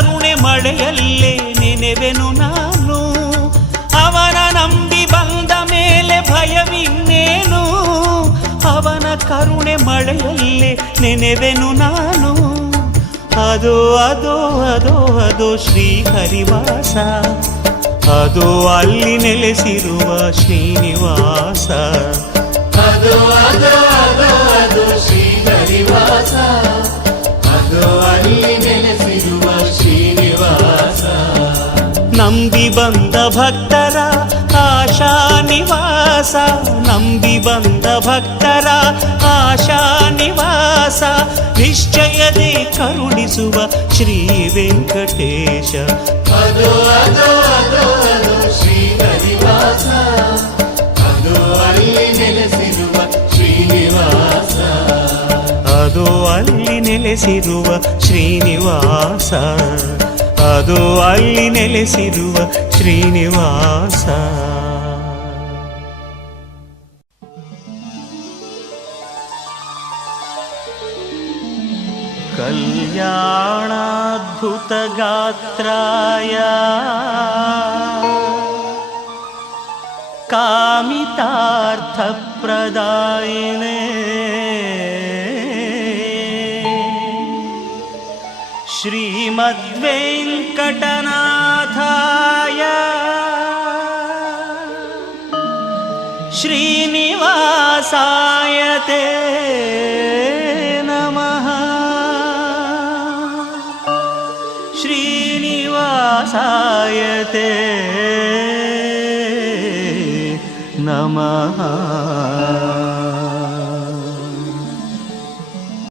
ಕರುಣೆ ಮಳೆಯಲ್ಲೇ ನೆನೆವೆನು ನಾನು. ಅವನ ನಂಬಿ ಬಂದ ಮೇಲೆ ಭಯವಿನ್ನೇನು. ಅವನ ಕರುಣೆ ಮಳೆಯಲ್ಲೇ ನೆನೆವೆನು ನಾನು. ಅದೋ ಅದೋ ಅದೋ ಅದೋ ಶ್ರೀಹರಿವಾಸ, ಅದು ಅಲ್ಲಿ ನೆಲೆಸಿರುವ ಶ್ರೀನಿವಾಸ. ಅದು ಅದು ಅದು ಅದು ಶ್ರೀಹರಿವಾಸ, ಅದು ಅಲ್ಲಿ ನೆಲೆಸಿರುವ ಶ್ರೀನಿವಾಸ. ನಂಬಿ ಬಂದ ಭಕ್ತರ ಆಶಾ ನಿವಾಸ, ನಂಬಿ ಬಂದ ಭಕ್ತರ ಆಶಾ ನಿವಾಸ. ನಿಶ್ಚಯದೇ ಕರುಣಿಸುವ ಶ್ರೀ ವೆಂಕಟೇಶ. ಅದು ಅದು ಅದು ಅದು ಶ್ರೀಹರಿವಾಸ, ಅದು ಅಲ್ಲಿ ನೆಲೆಸಿರುವ ಶ್ರೀನಿವಾಸ. ಅದು ಅಲ್ಲಿ ನೆಲೆಸಿರುವ ಶ್ರೀನಿವಾಸ, ಅದು ಅಲ್ಲಿ ನೆಲೆಸಿರುವ ಶ್ರೀನಿವಾಸ. ಕಲ್ಯಾಣಾದ್ಭುತ ಗಾತ್ರಾಯ ಕಾಮಿತಾರ್ಥ ಪ್ರದಾಯಿನೇ ಶ್ರೀಮದ್ವೆಂಕಟನಾಥಾಯ ಶ್ರೀನಿವಾಸಾಯ ತೇ ನಮಃ. ಶ್ರೀನಿವಾಸಾಯ ತೇ ನಮಃ.